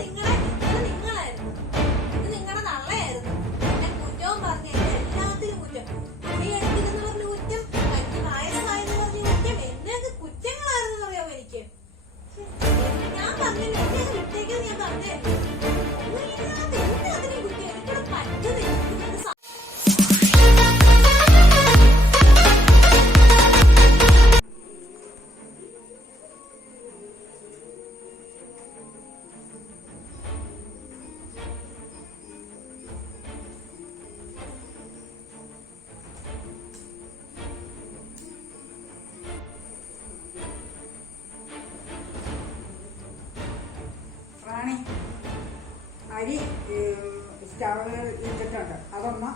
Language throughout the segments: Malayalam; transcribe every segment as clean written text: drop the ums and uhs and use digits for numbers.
നിങ്ങളായിരുന്നു, ഇത് നിങ്ങളുടെ നള്ളയായിരുന്നു. ഞാൻ കുറ്റവും പറഞ്ഞ എല്ലാത്തിനും കുറ്റം, കുടിയെടുത്തില്ലെന്ന് പറഞ്ഞ കുറ്റം, എനിക്ക് വയസ്സായെന്ന് പറഞ്ഞ കുറ്റം, എന്നൊക്കെ കുറ്റങ്ങളായിരുന്നു അറിയാമോ എനിക്ക്. ഞാൻ പറഞ്ഞില്ല, എന്നെ വിട്ടേക്കെന്ന് ഞാൻ പറഞ്ഞായിരുന്നു. എല്ലാത്തിനും കുറ്റം, എനിക്കിവിടെ പറ്റുന്നില്ല. അരി സ്റ്റൗവിൽ ഇട്ടിട്ടുണ്ട്, അതൊന്ന്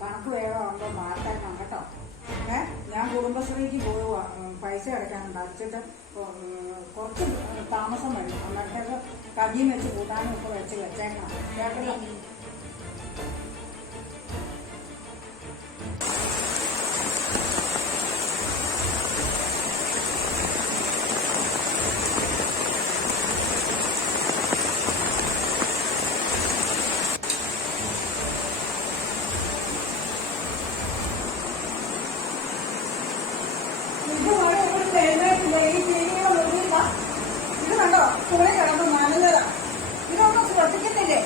കണക്ക് വേഗം ആകുമ്പോൾ മാറ്റാൻ കേട്ടോ. ഞാൻ കുടുംബശ്രീക്ക് പോവുക, പൈസ അടയ്ക്കാനുണ്ട്. അടച്ചിട്ട് കുറച്ച് താമസം വരും. അന്നേരത്തേക്ക് കഞ്ഞിയും വെച്ച് കൂട്ടാനും ഒക്കെ വെച്ചേക്കണം കേട്ടല്ലോ. ഇത് കണ്ടോ, തുണി കിടന്ന് നനഞ്ഞതാ. ഇതൊന്നും ശ്രദ്ധിക്കുന്നില്ലേ?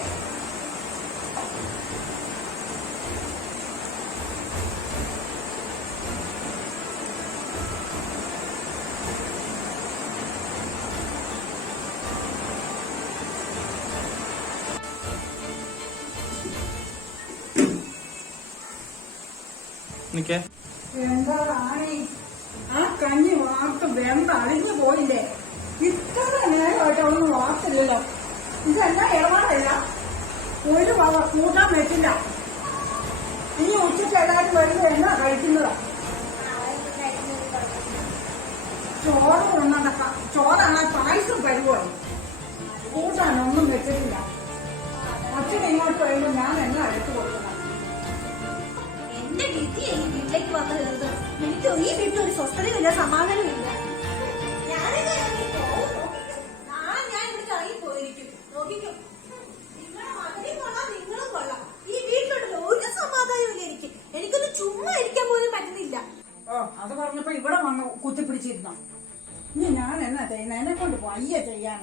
എന്താ റാണി, ആ കഞ്ഞി വാർത്ത് വെന്ത അളിഞ്ഞു പോയില്ലേ? ഇത്ര നേരമായിട്ട് ഒന്നും വാർത്തില്ലല്ലോ. ഇതെന്നാ ഇടപാടല്ല, ഒരു കൂട്ടാൻ പറ്റില്ല. ഇനി ഉച്ചയ്ക്ക് എല്ലാവരും വരുന്നത് എന്നാ കഴിക്കുന്നതാ? ചോറ് കൊണ്ടക്ക, ചോറാണ് പായസം പരിപാടി. കൂട്ടാനൊന്നും വെച്ചിട്ടില്ല. അച്ഛൻ ഇങ്ങോട്ട് വരുമ്പോൾ ഞാൻ എന്നാ എടുത്തു കൊടുക്കണം? എന്റെ വിധി ഈ വീട്ടിലേക്ക് വന്നു കയറുന്നത്. എനിക്ക് ഈ വീട്ടിൽ ഒരു സ്വസ്ഥതയില്ല, സമാധാനമില്ല. ഞാൻ ഇവിടുത്തെ ഇറങ്ങിപ്പോയിരിക്കും. നോക്കിക്കും, നിങ്ങളുടെ മകനെയും കൊള്ളാം, നിങ്ങളും കൊള്ളാം. ഈ വീട്ടിലുള്ള ഒരു സമാധാനമില്ല എനിക്ക്. എനിക്കൊന്ന് ചുമ്മാ ഇരിക്കാൻ പോലും പറ്റുന്നില്ല. അത് പറഞ്ഞപ്പോ ഇവിടെ വന്ന് കുത്തിപ്പിടിച്ചിരുന്നോ? ഇനി ഞാൻ എന്നാ ചെയ്യുന്ന? എന്നെ കൊണ്ട് വയ്യ ചെയ്യാൻ.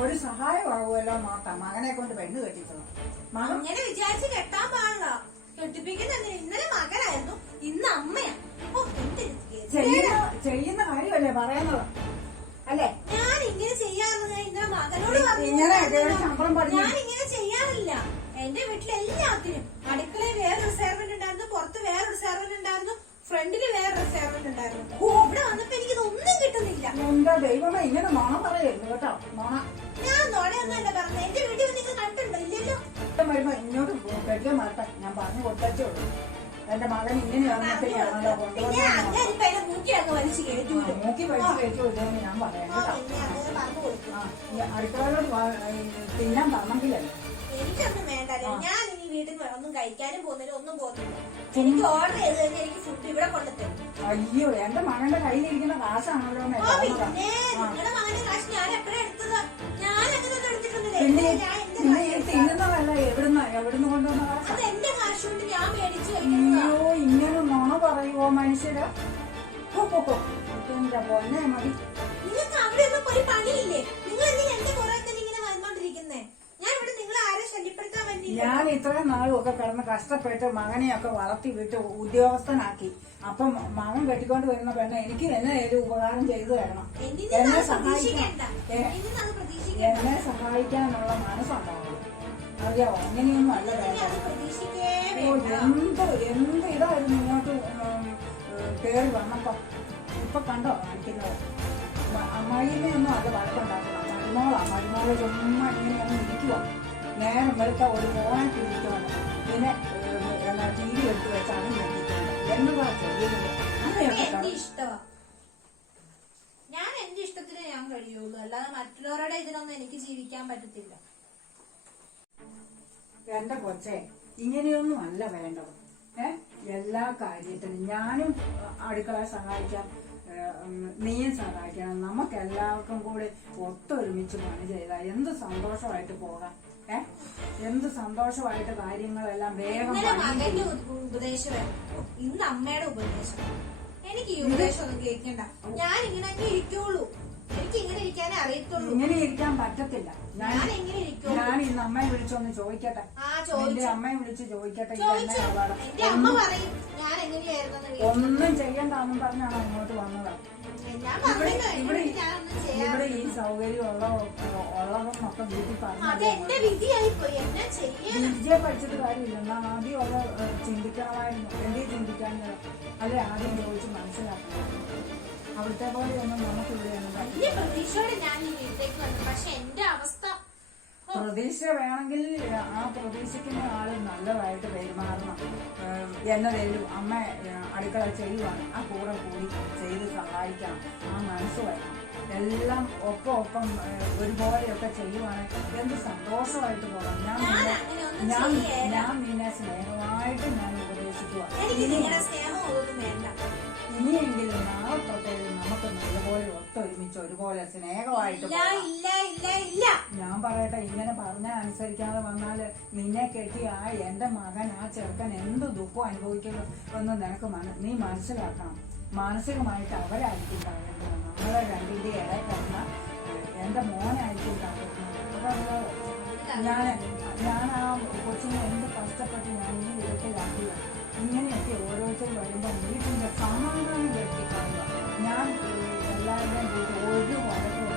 ഒരു സഹായമാകുമല്ലോ നോക്കാം. മകനെ കൊണ്ട് പെണ്ണ് കെട്ടിക്കണം. അങ്ങനെ വിചാരിച്ച് കെട്ടാൻ പാടില്ല. കെട്ടിപ്പിക്കുന്നത് ഇന്നലെ മകനായിരുന്നു, ഇന്ന് അമ്മയാ. ചെയ്യുന്ന കാര്യമല്ലേ പറയുന്നത്, അല്ലേ? ഞാൻ ഇങ്ങനെ ചെയ്യാറുണ്ട്. ഇന്നലെ മകനോട് ഞാൻ ഇങ്ങനെ ചെയ്യാറില്ല. എന്റെ വീട്ടിൽ എല്ലാത്തിനും അടുക്കളയിൽ വേറൊരു സെർവന്റ് ഉണ്ടായിരുന്നു, പുറത്ത് വേറൊരു സെർവന്റ് ഉണ്ടായിരുന്നു, ഫ്രണ്ടില് വേറൊരു സെർവന്റ് ഉണ്ടായിരുന്നു. ഇവിടെ വന്നപ്പോ എനിക്കിതൊന്നും കിട്ടുന്നില്ല. എന്താ ദൈവമേ, ഇങ്ങനെ നോണ പറയരുത് കേട്ടോ. നോണ ഞാൻ നോണയൊന്നല്ല പറഞ്ഞത്. എന്റെ വീട്ടിൽ നിങ്ങൾ കണ്ടുണ്ടോ? ഇല്ലല്ലോ. വരുമ്പോ ഇങ്ങോട്ട് കെട്ടിയോ മാറട്ടെ, ഞാൻ പറഞ്ഞു കൊടുത്തേ ഉള്ളൂ. എന്റെ മകൻ ഇങ്ങനെ വന്നപ്പോഴാണല്ലോ കൊണ്ടുവന്നത്. മൂക്കി വലിച്ചു കയറ്റു ഇല്ലെന്ന് ഞാൻ പറയാം കേട്ടോ. അടുക്കളയോട് തിന്നാൻ പറഞ്ഞെങ്കിലല്ലേ. എനിക്കൊന്നും വേണ്ടല്ലോ. ഞാൻ ഈ വീട്ടിൽ ഒന്നും കഴിക്കാനും പോകുന്നില്ല, ഒന്നും പോകുന്നില്ല. എനിക്ക് ഓർഡർ ചെയ്ത് തന്നെ എനിക്ക് ഫുഡ് ഇവിടെ കൊണ്ടുത്തരും. അയ്യോ, എന്റെ മകന്റെ കയ്യിലിരിക്കുന്ന കാശാണല്ലോ. പിന്നെ നിങ്ങളുടെ മകന്റെ കാശ് ഞാൻ എപ്പോഴും എടുത്തത്? ഞാൻ അങ്ങനെ എടുത്തിട്ടുണ്ടല്ലേ. തിന്നുന്നതല്ല, എവിടുന്ന് കൊണ്ടുവന്ന കാശ്? അത് എന്റെ കാശ് കൊണ്ട് ഞാൻ മേടിച്ചു. അയ്യോ, ഇങ്ങനെ നുണ പറയുവോ മനുഷ്യര്? എന്റെ പൊന്നെ മതി. നിങ്ങൾക്ക് അവിടെ ഒന്നും പോയി പണിയില്ലേ? നിങ്ങൾ എന്തിനാ എന്റെ കുറെ തന്നെ ഇങ്ങനെ വന്നോണ്ടിരിക്കുന്നേ? ഞാൻ ഇവിടെ നിങ്ങളെ ആരെ ശല്യപ്പെടുത്താൻ വേണ്ടി? ഞാൻ ഇത്രയും നാളും ഒക്കെ കിടന്ന് കഷ്ടപ്പെട്ട് മകനെയൊക്കെ വളർത്തി വിട്ട് ഉദ്യോഗസ്ഥനാക്കി. അപ്പം മകൻ കെട്ടിക്കൊണ്ട് വരുന്ന പെണ്ണ എനിക്ക് എന്നെ ഉപകാരം ചെയ്തു തരണം. എന്നെ സഹായിക്കാനുള്ള മനസ്സുണ്ടാവും. അറിയാവോ? അങ്ങനെയൊന്നും അല്ല എന്ത് ഇതായിരുന്നു ഇങ്ങോട്ട് കേറി വന്നപ്പോ. ഇപ്പൊ കണ്ടോ കാണിക്കുന്നത്? അമ്മായിനെയൊന്നും അല്ല വഴക്കുണ്ടാക്കണം. മരുമോളെ ചുമ്മാ ഇങ്ങനെയൊന്നും ഇരിക്കുവോ? നേരം വെളുത്ത ഒരു ഫോണെ കുടിക്കണം, പിന്നെ ടി വി എടുത്ത് വെച്ചാണ് എന്നതാ ചെയ്യുന്നത്. ഞാൻ എന്റെ ഇഷ്ടത്തിന് ഞാൻ കഴിയുള്ളൂ, അല്ലാതെ മറ്റുള്ളവരുടെ ഇതിനൊന്നും എനിക്ക് ജീവിക്കാൻ പറ്റത്തില്ല. എന്റെ കൊച്ചേ, ഇങ്ങനെയൊന്നും അല്ല വേണ്ടത്. എല്ലാ കാര്യത്തിനും ഞാനും അടുക്കള സഹായിക്കാം, നീയും സഹായിക്കണം. നമുക്ക് എല്ലാവർക്കും കൂടി ഒത്തൊരുമിച്ച് പണി ചെയ്താൽ എന്ത് സന്തോഷമായിട്ട് പോകാം. എന്ത് സന്തോഷമായിട്ട് കാര്യങ്ങളെല്ലാം വേഗം. മകന്റെ ഉപദേശം, ഇന്ന് അമ്മയുടെ ഉപദേശം. എനിക്ക് ഈ ഉപദേശം ഒന്നും കേൾക്കണ്ട. ഞാൻ ഇങ്ങനെ ഇരിക്കുള്ളൂ. എനിക്ക് ഇങ്ങനെ ഇരിക്കാനേ അറിയത്തുള്ളൂ. ഇങ്ങനെ ഇരിക്കാൻ പറ്റത്തില്ല. ഞാൻ എങ്ങനെ ഇരിക്കും? ഞാൻ ഇന്ന് അമ്മയെ വിളിച്ചൊന്ന് ചോദിക്കട്ടെ. എന്റെ അമ്മയെ വിളിച്ച് ചോദിക്കട്ടെ. എന്റെ അമ്മ പറയും ഞാൻ എങ്ങനെയായിരുന്നു. ഒന്നും ചെയ്യണ്ടെന്നും പറഞ്ഞാണ് അങ്ങോട്ട് വന്നത്. ഇവിടെ ഈ സൗകര്യം ഉള്ളതെന്നൊക്കെ വീട്ടിൽ പറഞ്ഞു. വിദ്യ പഠിച്ചിട്ട് കാര്യമില്ല. എന്നാ ആദ്യം ഉള്ള ചിന്തിക്കണമായിരുന്നു. എന്തേ ചിന്തിക്കാൻ അല്ലെ ആദ്യം ചോദിച്ച് മനസ്സിലാക്കണം. അവിടുത്തെ പോലെ ഒന്നും നമുക്ക് ഇവിടെ പ്രതീക്ഷ വേണമെങ്കിൽ ആ പ്രതീക്ഷിക്കുന്ന ആള് നല്ലതായിട്ട് പെരുമാറണം. എന്നതേലും അമ്മ അടുക്കള ചെയ്യുവാണ്, ആ കൂടെ കൂടി ചെയ്ത് സഹായിക്കണം. ആ മനസ്സ് വരണം. എല്ലാം ഒപ്പം ഒരുപോലെയൊക്കെ ചെയ്യുവാണ്. എന്ത് സന്തോഷമായിട്ട് പോകാം. ഞാൻ നിന്നെ സ്നേഹമായിട്ട് ഞാൻ ഉപദേശിക്കുക. ഇനിയെങ്കിലും നാളെ തൊട്ടേലും നമുക്ക് നല്ലപോലെ ഒത്തൊരുമിച്ച് ഒരുപോലെ സ്നേഹമായിട്ട് ഞാൻ പറയട്ടെ. ഇങ്ങനെ പറഞ്ഞാൽ അനുസരിക്കാതെ വന്നാല് നിന്നെ കെട്ടി ആ എന്റെ മകൻ ആ ചെറുക്കൻ എന്ത് ദുഃഖം അനുഭവിക്കുന്നു എന്ന് നിനക്ക് നീ മനസ്സിലാക്കണം. മാനസികമായിട്ട് അവരായിരിക്കും തകരുന്നത്. നമ്മളെ രണ്ടിന്റെ ഇടയിൽ കിടന്ന എന്റെ മോനായിരിക്കും തകരുന്നത്. ഞാൻ ആ കൊച്ചിനെ എന്ത് കഷ്ടപ്പെട്ട് ഞാൻ ഈ വിധത്തിലാക്കിയത്. ഇങ്ങനെയൊക്കെ ഓരോരുത്തർ വരുമ്പോൾ വീട്ടിന്റെ സമാധാനം വ്യക്തിക്കാറുക. ഞാൻ എല്ലാവരുടെയും വീട്ടിൽ ഒരു വഴക്കും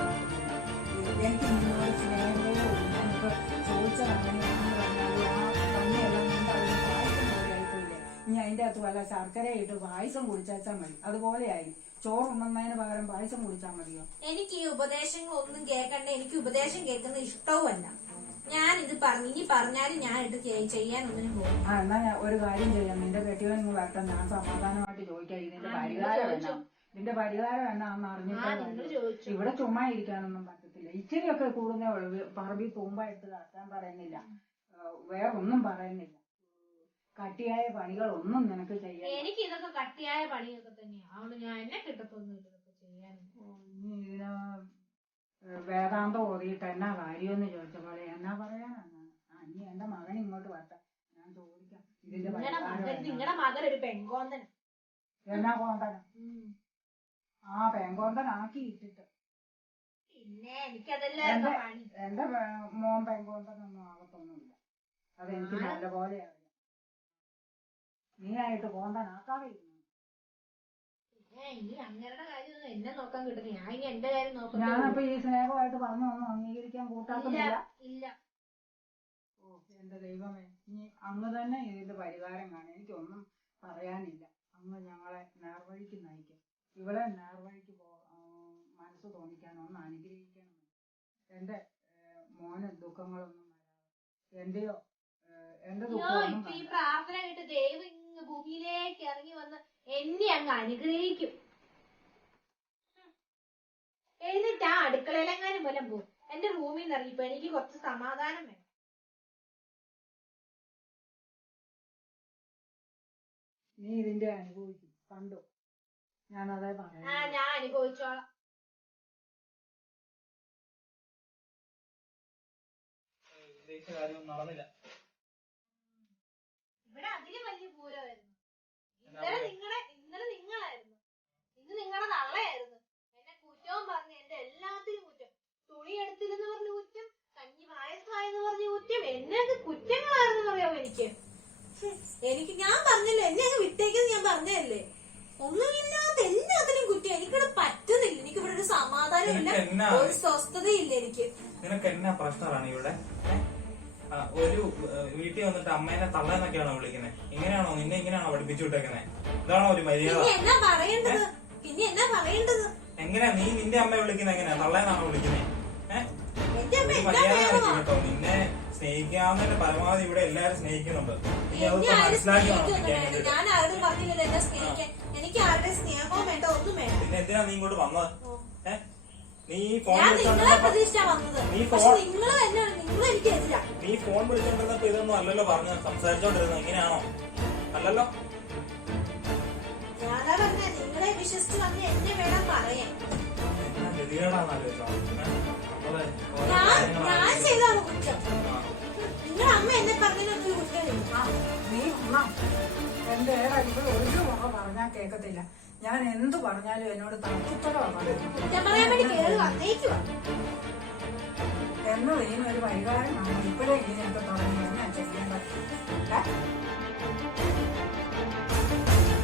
എനിക്ക് നിന്നോട് സ്നേഹമേ ഉള്ളൂ. ഞാനിപ്പോൾ ചോദിച്ചത് അങ്ങനെയാണെന്ന് പറഞ്ഞാൽ ആ പന്നിയെല്ലാം കൊണ്ട് അതിന് പായസം പോലെയായിട്ടില്ലേ. ഇനി അതിൻ്റെ അകത്ത് വല്ല ശർക്കര ഇട്ട് പായസം കുടിച്ചാൽ മതി. അതുപോലെയായി. ചോറുണ്ണുന്നതിന് പകരം പായസം കുടിച്ചാൽ മതിയോ? എനിക്ക് ഈ ഉപദേശങ്ങളൊന്നും കേൾക്കണ്ട. എനിക്ക് ഉപദേശം കേൾക്കുന്നത് ഇഷ്ടവുമല്ല. ഞാൻ ഇത് ഇനി പറഞ്ഞാലും ഞാൻ ഇത് ചെയ്യാനൊന്നിനും പോകും. എന്നാ ഒരു കാര്യം ചെയ്യാം. നിന്റെ കെട്ടിയവൻ വരട്ടെ. ഞാൻ സമാധാനമായിട്ട് ചോദിക്കാം. ഇതിന്റെ പരിഹാരം എന്നാന്ന് അറിഞ്ഞിട്ട് ഇവിടെ ചുമ്മാ ഇരിക്കാനൊന്നും പറ്റത്തില്ല. ഇച്ചിരിയൊക്കെ കൂടുന്നേ ഉള്ളൂ. പറമ്പിൽ തൂമ്പായിട്ട് നടത്താൻ പറയുന്നില്ല, വേറൊന്നും പറയുന്നില്ല. കട്ടിയായ പണികളൊന്നും നിനക്ക് ചെയ്യാം. എനിക്ക് ഇതൊക്കെ കട്ടിയായ പണിയൊക്കെ തന്നെയാണ്. അതുകൊണ്ട് ഞാൻ എന്നെ കിട്ടത്തൊന്നും ഇതൊക്കെ ചെയ്യാൻ. ഇതിന് വേദാന്തം ഓതിയിട്ട് എന്നാ കാര്യമെന്ന് ചോദിച്ച പോലെ എന്നാ പറയാനാണ്. ഇനി എന്റെ മകൻ ഇങ്ങോട്ട് വരട്ടെ, ഞാൻ ചോദിക്കാം. ഇതിന്റെ നിങ്ങളുടെ മകൻ ഒരു പെങ്കോന്തൻ. എന്നാ കോന്തനം? ആ പെങ്കോന്തനാക്കി ഇട്ടിട്ട്. പിന്നെ എനിക്കതെല്ലാം എന്റെ മോൻ പെങ്കോന്തനൊന്നും ആകത്തൊന്നുമില്ല. അതെനിക്ക് നല്ലപോലെ അറിയാം. നീ ആയിട്ട് കോന്തനാക്കാതെ ഇരുന്നു. ഇനി അങ്ങരുടെ കാര്യം എന്നെ നോക്കാൻ കിട്ടുന്നു. ഞാൻ ഇനി എന്റെ കാര്യം നോക്കാം. ഞാനപ്പോ ഈ സ്നേഹമായിട്ട് പറഞ്ഞു ഒന്നും അംഗീകരിക്കാൻ കൂട്ടാക്കുന്നില്ല. ഇല്ല. ഓ എന്റെ ദൈവമേ, ഇനി അങ്ങ് തന്നെ ഇതിന്റെ പരിഹാരം കാണും. എനിക്കൊന്നും പറയാനില്ല. അങ്ങ് ഞങ്ങളെ നേർവഴിക്ക് നയിക്കും. ഇവളെ നേർവഴിക്ക് മനസ്സ് തോന്നിക്കാൻ ഒന്ന് അനുഗ്രഹിക്കണം. എന്റെ മോന് ദുഃഖങ്ങളൊന്നും വരാതെ എന്റെയോ എന്റെ ദുഃഖം ഈ പ്രാർത്ഥന കേട്ട് ദൈവം ഇങ്ങ് ഭൂമിയിലേക്ക് ഇറങ്ങി വന്ന് എന്നെ അങ്ങ് അനുഗ്രഹിക്കും. എന്നിട്ട് ആ അടുക്കളയിലെങ്ങാനും പോലും പോകും. എന്റെ റൂമിൽ നിന്ന് ഇറങ്ങിപ്പോ എനിക്ക് കുറച്ച് സമാധാനം വേണം. നീ ഇതിന്റെ അനുഭവിക്കും. കണ്ടോ? ഞാനതേ പറയാം. ഞാൻ അനുഭവിച്ചോളാം. ഇവിടെ അതിലും വലിയ പൂരമായിരുന്നു. ഇന്നലെ നിങ്ങളായിരുന്നു. ഇന്ന് നിങ്ങളുടെ തള്ളയായിരുന്നു. എന്നെ കുറ്റവും പറഞ്ഞ് എന്റെ എല്ലാത്തിനും കുറ്റം. തുണി എടുത്തില്ലെന്ന് പറഞ്ഞ കുറ്റം, കഞ്ഞി പായസമായെന്ന് പറഞ്ഞ കുറ്റം, എന്നൊക്കെ കുറ്റങ്ങളായിരുന്നു അറിയാമോ എനിക്ക്. ഞാൻ പറഞ്ഞല്ലോ, എന്നെ അങ്ങ് വിട്ടേക്കെന്ന് ഞാൻ പറഞ്ഞതല്ലേ. ഒന്നുമില്ലാത്ത എല്ലാത്തിനും കുറ്റം. എനിക്കിവിടെ പറ്റുന്നില്ല. എനിക്കിവിടെ ഒരു സമാധാനം ഇല്ല, ഒരു സ്വസ്ഥതയില്ല എനിക്ക്. നിനക്ക് എന്നാ പ്രശ്നമാണ് ഇവിടെ? ഒരു വീട്ടിൽ വന്നിട്ട് അമ്മേനെ തള്ളേന്നൊക്കെയാണോ വിളിക്കുന്നത്? ഇങ്ങനെയാണോ നിന്നെ ഇങ്ങനെയാണോ പഠിപ്പിച്ചു വിട്ടേക്കുന്നത്? ഇതാണോ ഒരു മര്യാദ? എന്നാ പറയേണ്ടത്? പിന്നെ എന്നാ പറയേണ്ടത്? എങ്ങനെയാ നീ നിന്റെ അമ്മയെ വിളിക്കുന്നത്? എങ്ങനെയാ തള്ളേന്നാണോ വിളിക്കുന്നത്? മര്യാദ കേട്ടോ. നിന്നെ സ്നേഹിക്കാവുന്നതിന്റെ പരമാവധി ഇവിടെ എല്ലാരും സ്നേഹിക്കുന്നുണ്ട്. ഞാൻ ആരോടും പറഞ്ഞില്ലല്ലോ എന്നെ സ്നേഹിക്കാൻ. എനിക്ക് ആരുടെ സ്നേഹവും വേണ്ട, ഒന്നും വേണ്ട. പിന്നെ എന്തിനാ നീ ഇങ്ങോട്ട് വന്നത്? നീ ഫോൺ വിളിച്ചോണ്ടിരുന്നപ്പോ ഇതൊന്നും അല്ലല്ലോ പറഞ്ഞ സംസാരിച്ചോണ്ടിരുന്നത്. ഇങ്ങനെയാണോ? അല്ലല്ലോ. ഞാനാ പറഞ്ഞ നിങ്ങളെ അവളെ വിശ്വസിച്ച് വന്ന് എന്നെ വേണം പറയാൻ. എന്നാ ഗതികേടാന്ന് ആലോചിച്ചോ. നമ്മള് ഓരോ ഞാൻ കാര്യങ്ങൾ ഞാൻ ആലോചിച്ച് ചെയ്താണ് കുറ്റം. ആ. നിങ്ങളുടെ അമ്മ എന്നെ പറഞ്ഞതിനൊന്നും ഒരു കുറ്റമില്ല. ആ നീ അമ്മ എന്റെ ഏടായിട്ട് ഒരു മുഖ പറഞ്ഞാൽ കേൾക്കത്തില്ല. ഞാൻ എന്ത് പറഞ്ഞാലും എന്നോട് തണുത്തരവാ പറയുന്നത്. കുറ്റം പറയാൻ വേണ്ടി കയറി വന്നേക്കുവാ. എന്നും ഇതിനൊരു പരിഹാരമാണ്. ഇപ്പോഴേ ഇങ്ങനെയൊക്കെ